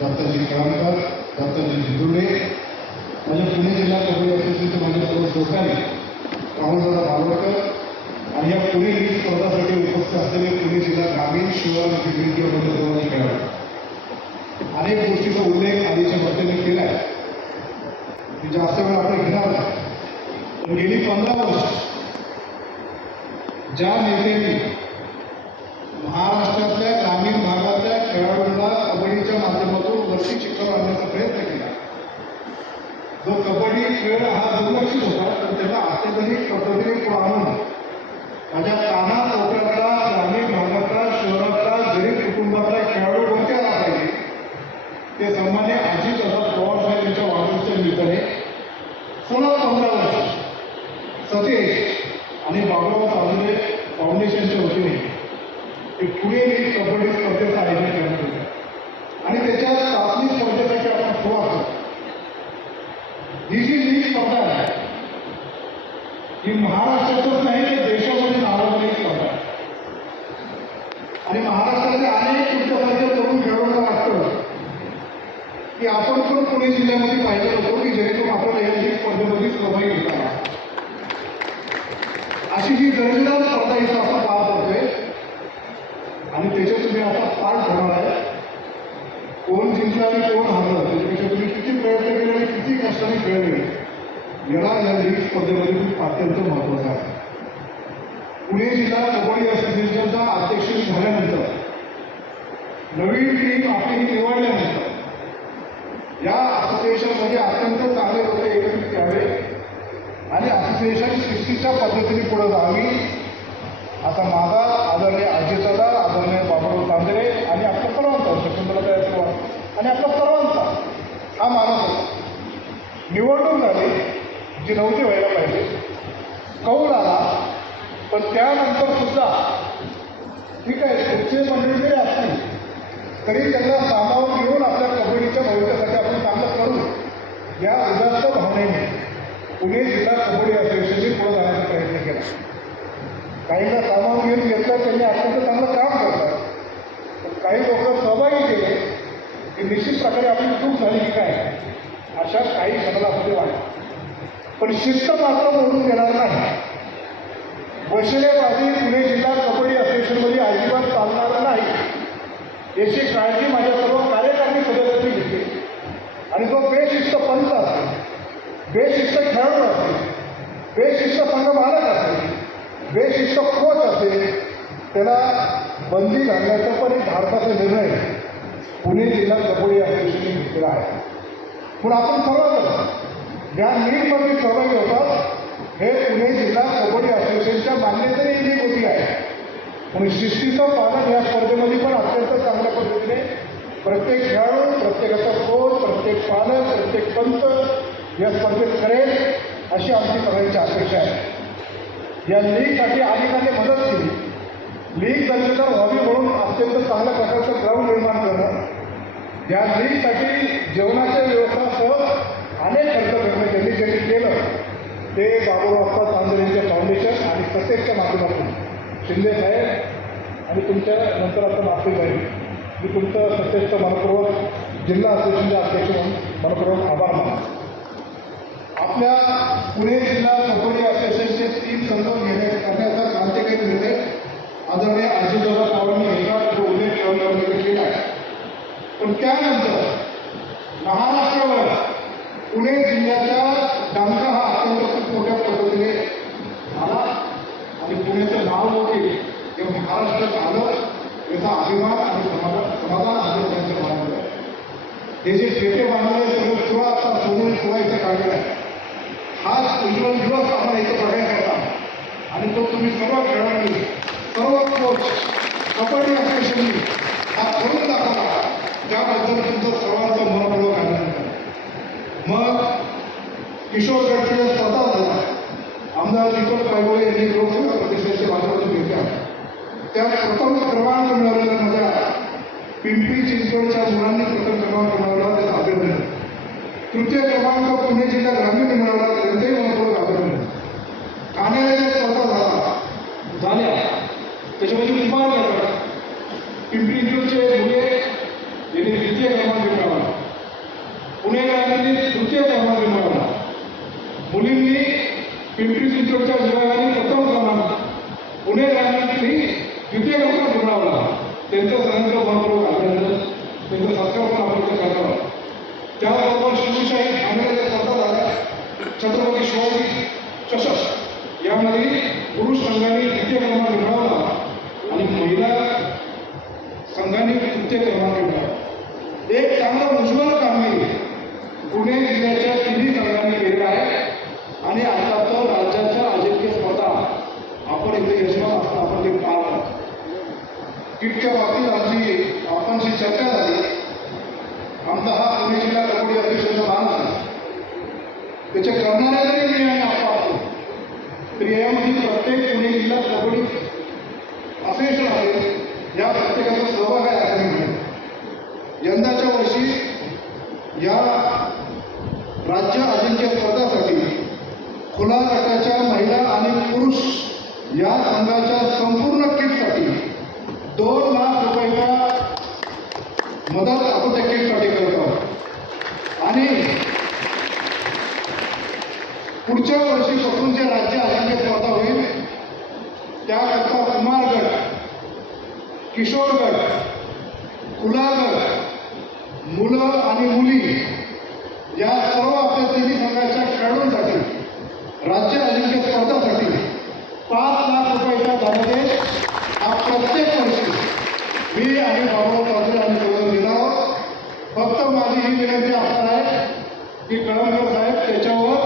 दत्ताजी कळमकर दत्ताजी झिंजुर्डे माझ्या पुणे जिल्हा कबड्डी असोसिएशनचे माझे सर्व सहकारी राहुलदादा बावळकर आणि या पुणे लीग स्पर्धासाठी उपस्थित असलेले पुणे जिल्हा ग्रामीण शहर क्रिकेटमध्ये खेळाडू. अनेक गोष्टीचा उल्लेख आधीच्या वक्त्यांनी केला आहे की जास्त वेळ आपण घेणार नाही. पण गेली पंधरा वर्ष ज्या नेत्यांनी महाराष्ट्रातल्या ग्रामीण भागातल्या खेळाडूंना कबड्डीच्या माध्यमातून वरती शिखर आणण्याचा प्रयत्न केला जो कबड्डी खेळ हा दुर्लक्षित होता तर त्याला अत्याधुनिक पद्धतीने पाहून माझ्या काना चौकातला ग्रामीण भागातला शहरातला गरीब कुटुंबातला खेळाडू कोणत्या पाहिजे. ते सन्मान्य अजित दादा पवार साहेब यांच्या वाढदिवसाच्या निमित्ताने सलग पंधरा वर्ष. सतीश आणि बाबुराव तांदुळे फाउंडेशनच्या वतीने एक पुणे लीग कबड्डी स्पर्धेचं आयोजन करण्यात येतं आणि त्याच्या चाचणी स्पर्धेसाठी आपण सुरुवात करतो ही जी लीग स्पर्धा आहे ही महाराष्ट्रातच नाही तर देशामध्ये नावाजलेली स्पर्धा आहे. आणि महाराष्ट्रातले अनेक तुमच्यासारखे तरुण खेळाडूंना वाटतं की आपण पण पुणे जिल्ह्यामध्ये पाहिजे होतो की जेणेकरून आपण या स्पर्धेमध्ये सहभागी घेतला अशी ही दर्जेदार स्पर्धा इथं आपण पार पडतोय आणि त्याच्यात तुम्ही आता पाठ होणार आहे कोण जिंकलं आणि कोण हरलं त्याच्यापेक्षा तुम्ही किती प्रयत्न केले आणि किती कष्टाने खेळले याला या लीग स्पर्धेमध्ये खूप अत्यंत महत्त्वाचा आहे. पुणे जिल्हा कबड्डी असोसिएशनचा अध्यक्ष झाल्यानंतर नवीन टीम आपली निवडल्यानंतर या असोसिएशनमध्ये अत्यंत चांगले होते एकत्रित यावे आणि असोसिएशन शिस्तीच्या पद्धतीने पुढे जावी. आता माझा आदरणीय अजितदादा आदरणीय बाबाराव तांदरे आणि आपला सर्वांचा शकुंतला आणि आपला सर्वांचा हा मानस निवडणूक झाली. जी नव्हती व्हायला पाहिजे. कौल आला पण त्यानंतर सुद्धा ठीक आहे पुढचे मंडळी जरी असतील तरी त्यांना सामावून घेऊन आपल्या कबड्डीच्या भविष्यासाठी आपण चांगलं करू. या उदात्त भावनेने पुणे जिल्हा कबड्डी असोसिएशनने पुढे जाण्याचा प्रयत्न केला. काहींना सामावून घेऊन घेतलं त्यांनी अत्यंत चांगलं काम करतात काही लोक सहभागी केले. की निश्चित प्रकारे आपली चूक झाली की काय? अशा काही क्षणाला वाटतं. पण शिस्त मात्र मोडून देणार नाही. वशिलेबाजी पुणे जिल्हा कबड्डी असोसिएशनमध्ये अजिबात चालणार नाही. याची काळजी माझ्या सर्व कार्यकारी सदस्यांनी घेतली. आणि जो बेशिस्त पंच असेल बेशिस्त खेळाडू असेल बेशिस्त संघ मालक असेल बेशिस्त कोच असेल त्याला बंदी घालण्याचा पण एक भारताचा निर्णय पुणे जिल्हा कबड्डी असोसिएशनने घेतलेला आहे. पण आपण सर्वजण या लीगमध्ये सहभागी होतात हे पुणे जिल्हा कबड्डी असोसिएशनच्या मान्यतेने ही लीग होती आहे. म्हणून शिस्तीचं पालन या स्पर्धेमध्ये पण अत्यंत चांगल्या पद्धतीने प्रत्येक खेळाडू प्रत्येकाचा कोच प्रत्येक पालक प्रत्येक पंच या स्पर्धेत करेल अशी आमची सगळ्यांची अपेक्षा आहे. या लीगसाठी अनेकांनी मदत केली. लीग दर्जेदार व्हावी म्हणून अत्यंत चांगल्या प्रकारचं ग्राउंड निर्माण करणं या लीगसाठी जेवणाच्या व्यवस्थासह अनेक खर्च करणं ज्यांनी ज्यांनी केलं. ते बाबूराव तांदळेंचे फाउंडेशन आणि प्रत्येकच्या माध्यमातून. शिंदे साहेब आणि तुमच्या नंतर आता माफी जाईल मी तुमचं सत्तेचं मनपूर्वक जिल्हा असोसिएशनचे अध्यक्ष म्हणून मनपूर्वक आभार मानतो. आपल्या पुणे जिल्हा कबड्डी असोसिएशनचे तीन समजून घेण्या करण्याचा क्रांतिकारी निर्णय आदरणीय अजितदादा पवारांनी एका उल्लेख ठेवण्यामध्ये केला आहे. पण त्यानंतर पुणे जिल्ह्याचा डंका हा अत्यंत खूप मोठ्या पद्धतीने झाला. आणि पुण्याचं नाव मोठे हे महाराष्ट्रात आलं याचा अभिमान आणि समाधान समाधान आहे त्यांचं मानलं हे जे शेते बांधलेले सगळं किंवा आता सोडून किंवा इथं आहे हाच उज्ज्वल दिवस आम्हाला इथं बघायचा आणि तो तुम्ही सर्व खेळाडू सर्व कोच कबड्डी असोसिएशननी हा करून दाखवला. त्याबद्दल तुमचं सर्व मनपूर्वक किशोर गटचे स्वतः झाला आमदार दीपक पायगोळे यांनी लोकसभा प्रतिष्ठेचे भाजपमध्ये घेतल्या त्यात प्रथम क्रमांक मिळवलेल्या माझ्या पिंपरी चिंचवडच्या मुलांनी प्रथम क्रमांक मिळवला त्याचा अभिनंदन तृतीय क्रमांक पुणे जिल्हा ग्रामीण मिळवला त्यांचंही महत्त्व अभिनंदन ठाण्याला स्पर्धा झाला झाल्या त्याच्यामध्ये कुमार गट पिंपरी चिंचवडचे मुले यांनी द्वितीय क्रमांक मिळवला पुणे ग्रामीणने तृतीय क्रमांक मिळवला मुलींनी पिंपरी चिंचवडच्या विभागाने प्रथम क्रमांक. पुणे ग्रामीणनी द्वितीय क्रमांक मिळवला त्यांचं सगळ्यांचं मनपूर्वक अभिनंदन. त्यांचा सत्कार पण आपण इथे त्याबरोबर शिवशाही ठाण्याच्या स्पर्धा झाला छत्रपती शिवाजी चषक यामध्ये पुरुष संघाने द्वितीय क्रमांक मिळवला आणि महिला संघाने तृतीय क्रमांक मिळवला एक चांगलं उज्ज्वल कामगिरी पुणे जिल्ह्याच्या तिन्ही संघांनी केलेलं आहे आणि आता तर राज्याच्या अजिंक्य स्पर्धा आपण इथे यशमान असता आपण ते पार किटच्या बाबतीत आमची आपणची चर्चा झाली. आमचा हा पुणे जिल्हा कबड्डी अध्यक्षांचा मान आहे त्याच्या करणाऱ्या जरी मी आणि आपण असतो तर यामध्ये प्रत्येक पुणे जिल्हा कबड्डी असोसिएशन आहे या प्रत्येकाचा सहभाग आहे असं मी यंदाच्या वर्षी या राज्य अजिंक्य स्पर्धासाठी खुला गटाच्या महिला आणि पुरुष या संघाच्या संपूर्ण किटसाठी दोन लाख रुपयाच्या मदत आपण त्या किटसाठी करत आहोत आणि पुढच्या वर्षीपासून जे राज्य अजिंक्य स्पर्धा होईल त्याकरता कुमार गट किशोरगड कुलागड मुलं आणि मुली या सर्व आपल्या तिन्ही संघाच्या खेळाडूंसाठी राज्य अजिंक्य स्पर्धासाठी पाच लाख रुपयाचा धनादेश हा प्रत्येक वर्षी मी आणि बाबा चौधरी आम्ही सर्वजण दिला आहोत. फक्त माझी ही विनंती असणार आहे की कळमकर साहेब त्याच्यावर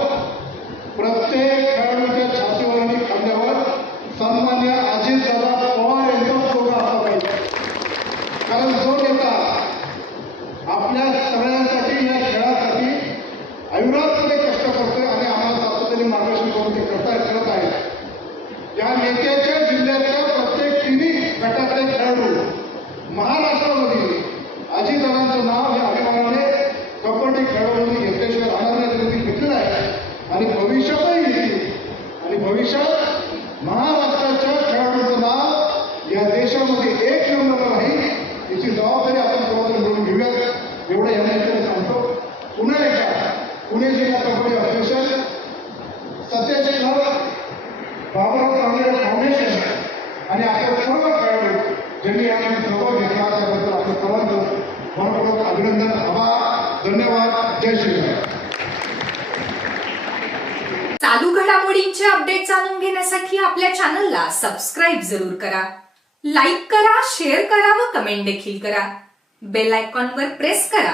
प्रत्येक खेळाडूच्या छातीवर आणि खांद्यावर सन्मान्य अजितदादा पवार यांचा फोटो असला पाहिजे कारण जो नेता आपल्या सगळ्यांसाठी या खेळासाठी अविरातपणे कष्ट करतोय आणि आम्हाला सातत्याने मार्गदर्शन करून ते करताय करत आहेत या नेत्याच्या जिल्ह्यातल्या प्रत्येक तिन्ही गटातले खेळाडू महाराष्ट्रामध्ये अजितदादांचं नाव हे अभिमानाने कबड्डी खेळाडूंनी घेतल्याशिवाय राहणार नाही त्यांनी घेतलेलं आहे. आणि भविष्यात घेतील आणि भविष्यात महाराष्ट्राच्या खेळाडूंचं नाव या देशामध्ये एक नंबर राहील याची जबाबदारी आपण सर्वजण मिळून घेऊयात एवढं सांगतो. पुन्हा एकदा पुणे जिल्हा कबड्डी असोसिएशन सत्याचे घर बाबुराव तांबे फाउंडेशन आणि आपले सर्व खेळाडू ज्यांनी यामध्ये सहभाग घेतला त्याबद्दल आपलं सर्वांचं मनपूर्वक अभिनंदन आभार धन्यवाद जय श्रीराम चालू घडामोडींचे अपडेट जाणून घेण्यासाठी आपल्या चॅनलला सबस्क्राईब जरूर करा. लाईक करा शेअर करा व कमेंट देखील करा. बेल आयकॉनवर प्रेस करा.